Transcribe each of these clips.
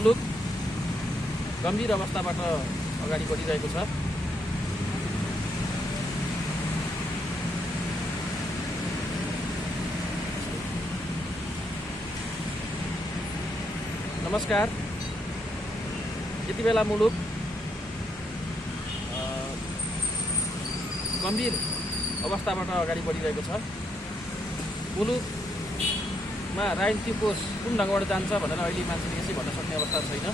मुलुक गम्भीर अवस्थाबाट अगाडि बढिरहेको छ। नमस्कार। यति बेला मुलुक गम्भीर अवस्थाबाट अगाडि बढिरहेको छ। मुलुकमा राजनीतिक कोष कुन ढङ्गबाट जान्छ भनेर अहिले मान्छेले यसै भन्न सक्ने अवस्था छैन।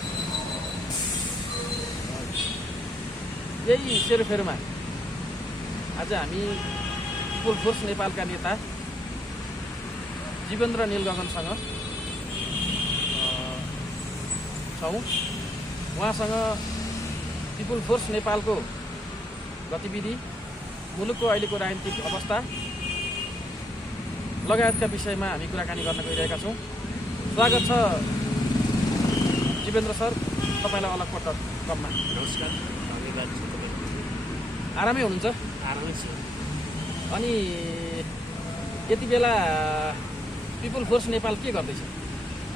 यही सेरोफेरोमा आज हामी पिपुल फोर्स नेपालका नेता जीवेन्द्र नीलगगनसँग छौँ। उहाँसँग पिपुल फोर्स नेपालको गतिविधि, मुलुकको अहिलेको राजनीतिक अवस्था लगायतका विषयमा हामी कुराकानी गर्न गइरहेका छौँ। स्वागत छ जीवेन्द्र सर, तपाईँलाई अलग पटक कममा। नमस्कार, धन्यवाद। आरामै हुनुहुन्छ? आरामै छु। अनि यति बेला पिपुल फोर्स नेपाल के गर्दैछ?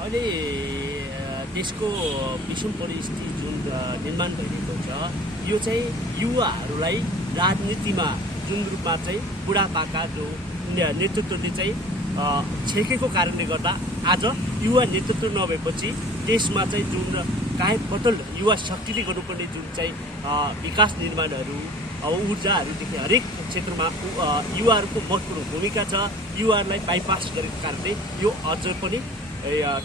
अहिले देशको विषम परिस्थिति जुन निर्माण भइरहेको छ, यो चाहिँ युवाहरूलाई राजनीतिमा जुन रूपमा चाहिँ बुढापाका जो नेतृत्वले चाहिँ छेकेको कारणले गर्दा आज युवा नेतृत्व नभएपछि देशमा चाहिँ जुन कायबद्ध युवा शक्तिले गर्नुपर्ने जुन चाहिँ विकास निर्माणहरू, ऊर्जाहरूदेखि हरेक क्षेत्रमा युवाहरूको महत्त्वपूर्ण भूमिका छ। युवाहरूलाई बाइपास गरेको कारणले यो अझ पनि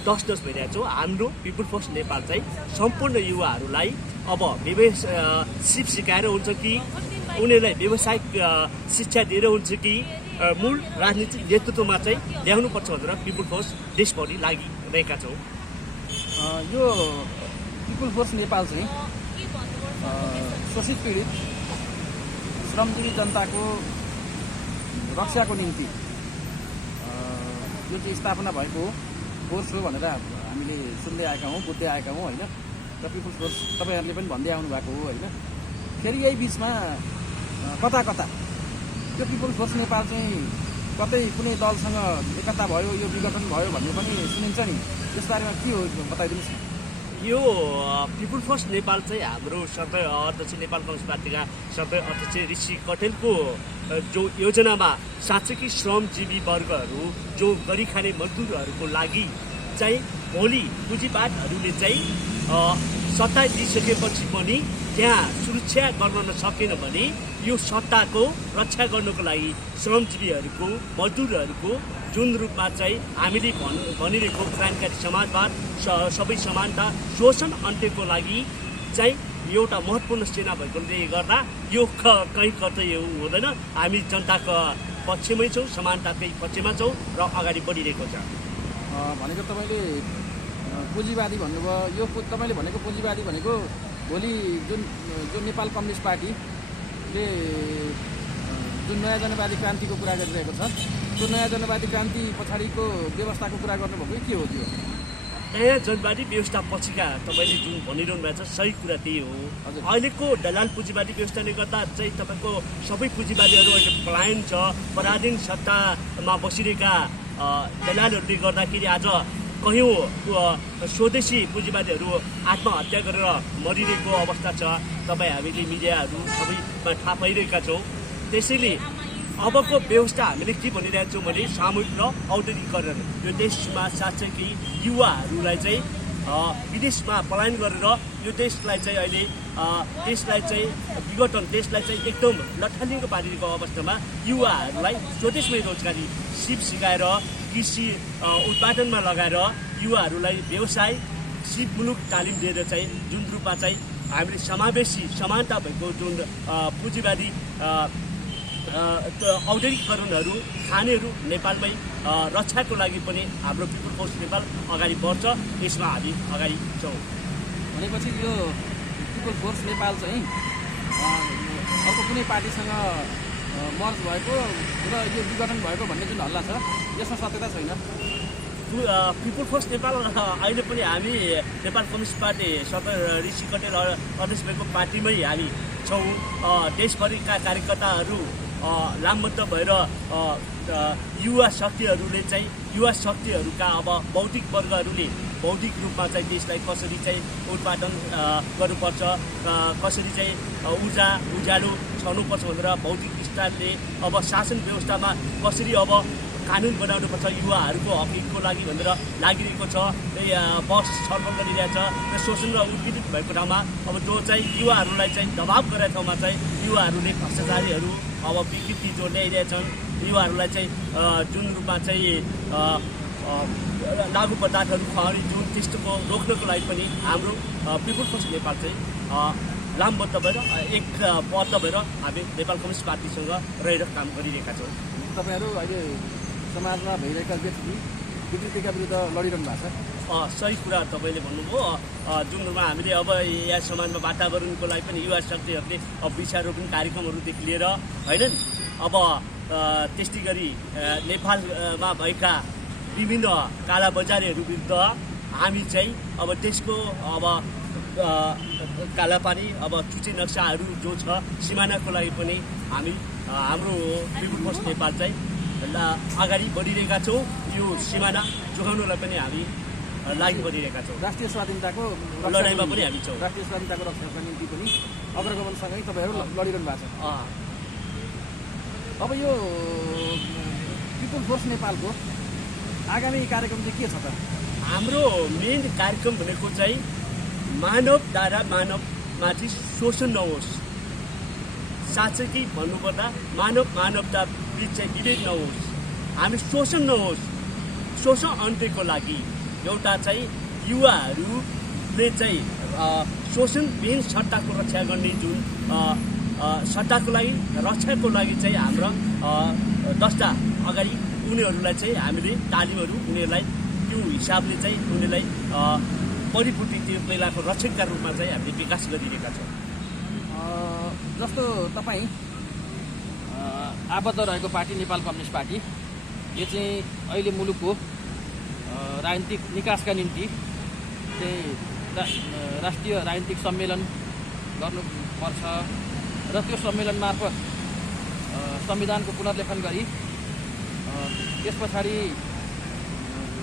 टस भइरहेको छ। हाम्रो पिपुल फोर्स नेपाल चाहिँ सम्पूर्ण युवाहरूलाई अब सिप सिकाएर हुन्छ कि उनीहरूलाई व्यावसायिक शिक्षा दिएर हुन्छ कि मूल राजनीतिक नेतृत्वमा चाहिँ ल्याउनुपर्छ भनेर पिपुल फोर्स देशभरि लागिरहेका छौँ। यो पिपुल फोर्स नेपाल चाहिँ शोषित पीडित श्रमजीवी जनताको रक्षाको निम्ति यो चाहिँ स्थापना भएको फोर्स हो भनेर हामीले सुन्दै आएका हौँ, बुझ्दै आएका हौँ होइन। र पिपुल्स फोर्स तपाईँहरूले पनि भन्दै आउनु भएको हो होइन। फेरि यही बिचमा कता कता यो पिपुल्स फोर्स नेपाल चाहिँ कतै कुनै दलसँग एकता भयो, यो विघटन भयो भन्ने पनि सुनिन्छ नि, त्यस बारेमा के हो बताइदिनुहोस् न। यो पिपुल फोर्स नेपाल चाहिँ हाम्रो सबै अध्यक्ष नेपाल कम्युनिस्ट पार्टीका सबै अध्यक्ष ऋषि कटेलको जो योजनामा साँच्चै कि श्रमजीवी वर्गहरू जो गरी खाने मजदुरहरूको लागि चाहिँ भोलि पुँजीवादहरूले चाहिँ सत्ता दिइसकेपछि पनि त्यहाँ सुरक्षा गर्न नसकेन भने यो सत्ताको रक्षा गर्नको लागि श्रमजीवीहरूको मजदुरहरूको जुन रूपमा चाहिँ हामीले भनिरहेको क्रान्तिकारी समाजवाद, सबै समानता, शोषण अन्त्यको लागि चाहिँ एउटा महत्त्वपूर्ण सेना भएकोले गर्दा यो कहीँ कतै हुँदैन। हामी जनताको पक्षमै छौँ, समानताकै पक्षमा छौँ र अगाडि बढिरहेको छ। भनेको तपाईँले पुँजीवादी भन्नुभयो। यो तपाईँले भनेको पुँजीवादी भनेको भोलि जुन नेपाल कम्युनिस्ट पार्टीले जुन नयाँ जनवादी क्रान्तिको कुरा गरिरहेको छ, त्यो नयाँ जनवादी क्रान्ति पछाडिको व्यवस्थाको कुरा गर्नुभएको के हो? त्यो नयाँ जनवादी व्यवस्था पछिका तपाईँले जुन भनिरहनु भएको छ सही कुरा त्यही हो। अहिलेको दलाल पुँजीवादी व्यवस्थाले गर्दा चाहिँ तपाईँको सबै पुँजीवादीहरू अहिले पलायन छ। पराधीन सत्तामा बसिरहेका दलालहरूले गर्दाखेरि आज कयौँ स्वदेशी पुँजीवादीहरू आत्महत्या गरेर मरिरहेको अवस्था छ। तपाईँ हामीले मिडियाहरू सबैमा थाहा पाइरहेका छौँ। त्यसैले अबको व्यवस्था हामीले के भनिरहेका छौँ भने सामूहिक र औद्योगिकरण। यो देशमा साँच्चै कि युवाहरूलाई चाहिँ विदेशमा पलायन गरेर यो देशलाई चाहिँ अहिले देशलाई चाहिँ विघटन, देशलाई चाहिँ एकदम लथालिङ्ग पारिरहेको अवस्थामा युवाहरूलाई स्वदेशमै रोजगारी सिप सिकाएर कृषि उत्पादनमा लगाएर युवाहरूलाई व्यवसाय सिप मुलुक तालिम दिएर चाहिँ जुन रूपमा चाहिँ हामीले समावेशी समानता भएको जुन पुँजीवादी औद्योगिकरणहरू खानेहरू नेपालमै रक्षाको लागि पनि हाम्रो पिपुल फोर्स नेपाल अगाडि बढ्छ। यसमा हामी अगाडि छौँ। भनेपछि यो पिपुल फोर्स नेपाल चाहिँ अर्को कुनै पार्टीसँग मर्ज भएको र यो विघटन भएको भन्ने जुन हल्ला छ, यसमा सत्यता छैन। पिपुल फोर्स नेपाल अहिले पनि हामी नेपाल कम्युनिस्ट पार्टी सदर ऋषि कटेल अध्यक्ष भएको पार्टीमै हामी छौँ। देशभरिका कार्यकर्ताहरू लामबद्ध भएर युवा शक्तिहरूले चाहिँ युवा शक्तिहरूका अब बौद्धिक वर्गहरूले बौद्धिक रूपमा चाहिँ देशलाई कसरी चाहिँ उत्पादन गर्नुपर्छ, कसरी चाहिँ उज्यालो छर्नुपर्छ भनेर बौद्धिक स्टाइलले अब शासन व्यवस्थामा कसरी अब कानुन बनाउनुपर्छ युवाहरूको हकको लागि भनेर लागिरहेको छ। बस छलफल गरिरहेछ र शोषण र उत्पीडित भएको ठाउँमा अब जो चाहिँ युवाहरूलाई चाहिँ दबाव गरेको ठाउँमा चाहिँ युवाहरूले भ्रष्टाचारीहरू अब विकृति जो ल्याइरहेछन्, युवाहरूलाई चाहिँ जुन रूपमा चाहिँ लागु पदार्थहरू खुवाउने जुन त्यस्तोको रोक्नको लागि पनि हाम्रो पिपुल फर्स्ट नेपाल चाहिँ लामबद्ध भएर एकबद्ध भएर हामी नेपाल कम्युनिस्ट पार्टीसँग रहेर काम गरिरहेका छौँ। तपाईँहरू अहिले समाजमा भइरहेका विकृतिका विरुद्ध लडिरहनु भएको छ। सही कुरा तपाईँले भन्नुभयो। जुन रूपमा हामीले अब यहाँ समाजमा वातावरणको लागि पनि युवा शक्तिहरूले अब वृक्षारोपण कार्यक्रमहरूदेखि लिएर होइन नि, अब त्यस्तै गरी नेपालमा भएका विभिन्न कालाबजारीहरू विरुद्ध हामी चाहिँ अब देशको अब कालापानी अब चुचे नक्साहरू जो छ सिमानाको लागि पनि हामी हाम्रो पिपुल फर्स्ट नेपाल चाहिँ अगाडि बढिरहेका छौँ। यो सिमाना जोगाउनलाई पनि हामी लागि बढिरहेका छौँ। राष्ट्रिय स्वाधीनताको लडाइँमा पनि हामी छौँ। राष्ट्रिय स्वाधीनताको रक्षाका निम्ति पनि अग्रगमनसँगै तपाईँहरू लडिरहनु भएको छ। अब यो पिपुल फोर्स नेपालको आगामी कार्यक्रम चाहिँ के छ त? हाम्रो मेन कार्यक्रम भनेको चाहिँ मानवद्वारा मानवमाथि शोषण नहोस्। साँच्चै कि भन्नुपर्दा मानवता बिच चाहिँ विभेद नहोस्, हामी शोषण नहोस्। शोषण अन्त्यको लागि एउटा चाहिँ युवाहरूले चाहिँ शोषणविहीन सत्ताको रक्षा गर्ने जुन सत्ताको लागि रक्षाको लागि चाहिँ हाम्रो 10टा अगाडि उनीहरूलाई चाहिँ हामीले तालिमहरू उनीहरूलाई त्यो हिसाबले चाहिँ उनीहरूलाई परिपूर्ति त्यो बेलाको रक्षकका रूपमा चाहिँ हामीले विकास गरिरहेका छौँ। जस्तो तपाईँ आबद्ध रहेको पार्टी नेपाल कम्युनिस्ट पार्टी यो चाहिँ अहिले मुलुकको राजनीतिक निकासका निम्ति चाहिँ राष्ट्रिय राजनीतिक सम्मेलन गर्नुपर्छ र त्यो सम्मेलन मार्फत संविधानको पुनर्लेखन गरी त्यस पछाडि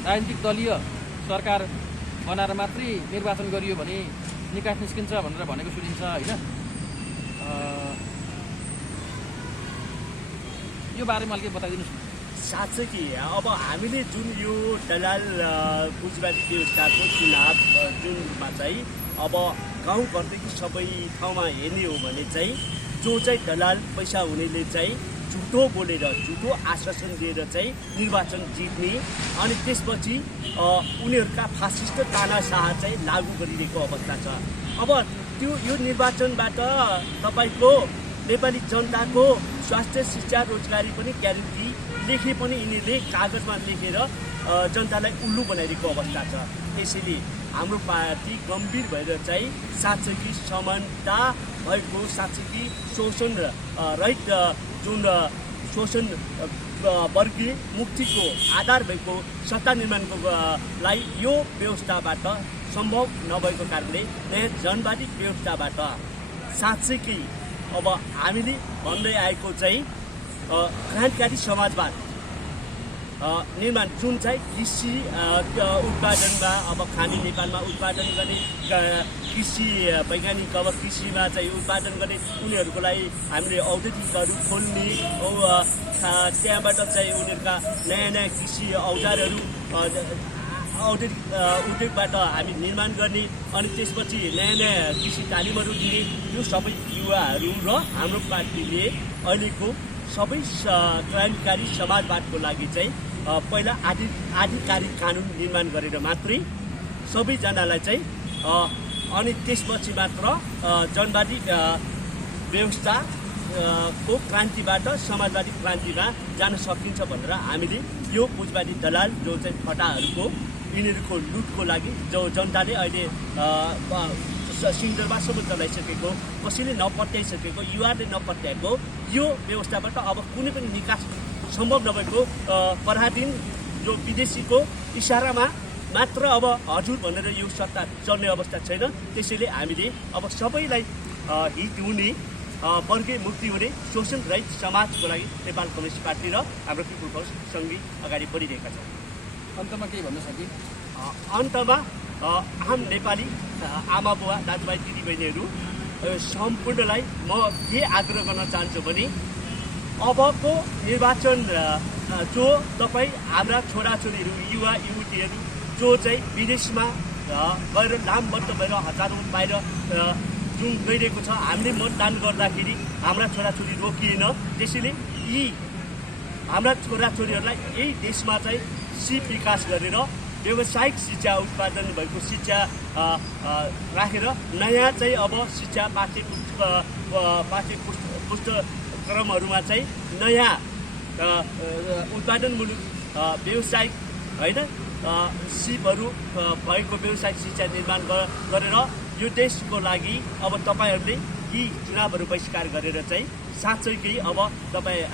राजनीतिक दलीय सरकार बनाएर मात्रै निर्वाचन गरियो भने निकास निस्किन्छ भनेर भनेको सुनिन्छ होइन। यो बारेमा अलिकति बताइदिनुहोस् न। साँच्चै कि अब हामीले जुन यो दलाल पुँजीवादी व्यवस्थाको चुनाव जुनमा चाहिँ अब गाउँ घरदेखि सबै ठाउँमा हेर्ने हो भने चाहिँ जो चाहिँ दलाल पैसा हुनेले चाहिँ झुटो बोलेर झुटो आश्वासन दिएर चाहिँ निर्वाचन जित्ने अनि त्यसपछि उनीहरूका फासिस्ट तानाशाह चाहिँ लागू गरिरहेको अवस्था छ। अब त्यो यो निर्वाचनबाट तपाईँको नेपाली जनताको स्वास्थ्य शिक्षा रोजगारी पनि ग्यारेन्टी लेखे पनि यिनीहरूले कागजमा लेखेर जनतालाई उल्लु बनाइरहेको अवस्था छ। यसैले हाम्रो पार्टी गम्भीर भएर चाहिँ साँच्चै कि समानता भएको साँच्चै कि शोषण रहित जुन शोषण वर्गीय मुक्तिको आधार भएको सत्ता निर्माणको लागि यो व्यवस्थाबाट सम्भव नभएको कारणले नयाँ जनवादी व्यवस्थाबाट साँच्चै कि अब हामीले भन्दै आएको चाहिँ क्रान्तिकारी समाजवाद निर्माण जुन चाहिँ कृषि उत्पादनमा अब खाने नेपालमा उत्पादन गर्ने कृषि वैज्ञानिक अब कृषिमा चाहिँ उत्पादन गर्ने उनीहरूको लागि हामीले औद्योगिकहरू खोल्ने त्यहाँबाट चाहिँ उनीहरूका नयाँ नयाँ कृषि औजारहरू औद्योगिक उद्योगबाट हामी निर्माण गर्ने अनि त्यसपछि नयाँ नयाँ कृषि तालिमहरू दिने यो सबै युवाहरू र हाम्रो पार्टीले अहिलेको सबै क्रान्तिकारी समाजवादको लागि चाहिँ पहिला आधिकारिक कानुन निर्माण गरेर मात्रै सबैजनालाई चाहिँ अनि त्यसपछि मात्र जनवादी व्यवस्था को क्रान्तिबाट समाजवादी क्रान्तिमा जान सकिन्छ भनेर हामीले यो पुँजीवादी दलाल जो चाहिँ फटाहरूको यिनीहरूको लुटको लागि जो जनताले अहिले सिंहदरबारसम्म चलाइसकेको कसैले नपत्याइसकेको युवाले नपत्याएको यो व्यवस्थाबाट अब कुनै पनि निकास सम्भव नभएको पराधीन जो विदेशीको इसारामा मात्र अब हजुर भनेर यो सत्ता चल्ने अवस्था छैन। त्यसैले हामीले अब सबैलाई हित हुने वर्गीय मुक्ति हुने शोषण रहित समाजको लागि नेपाल कम्युनिस्ट पार्टी र हाम्रो पिपुल फर्स्ट सँगै अगाडि बढिरहेका छौँ। अन्तमा केही भन्न सकि अन्तमा आम नेपाली आमा बुवा दाजुभाइ दिदीबहिनीहरू सम्पूर्णलाई म के आग्रह गर्न चाहन्छु भने अबको निर्वाचन जो तपाईँ हाम्रा छोराछोरीहरू युवा युवतीहरू जो चाहिँ विदेशमा गएर नामबद्ध भएर हजारौँ बाहिर जुन गइरहेको छ, हामीले मतदान गर्दाखेरि हाम्रा छोराछोरी रोकिएन। त्यसैले यी हाम्रा छोराछोरीहरूलाई यही देशमा चाहिँ सिप विकास गरेर व्यावसायिक शिक्षा उत्पादन भएको शिक्षा राखेर नयाँ चाहिँ अब शिक्षा पुस्तक्रमहरूमा चाहिँ नयाँ उत्पादनमूलक व्यावसायिक होइन सिपहरू भएको व्यावसायिक शिक्षा निर्माण गरेर यो देशको लागि अब तपाईँहरूले यी चुनावहरू बहिष्कार गरेर चाहिँ साँच्चैकै अब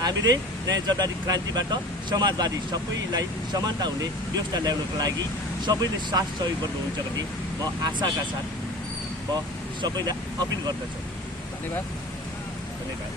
हामीले नयाँ जनतावादी क्रान्तिबाट समाजवादी सबैलाई समानता हुने व्यवस्था ल्याउनको लागि सबैले साथ सहयोग गर्नुहुन्छ भन्ने म आशाका साथ म सबैलाई अपिल गर्दछु। धन्यवाद। धन्यवाद।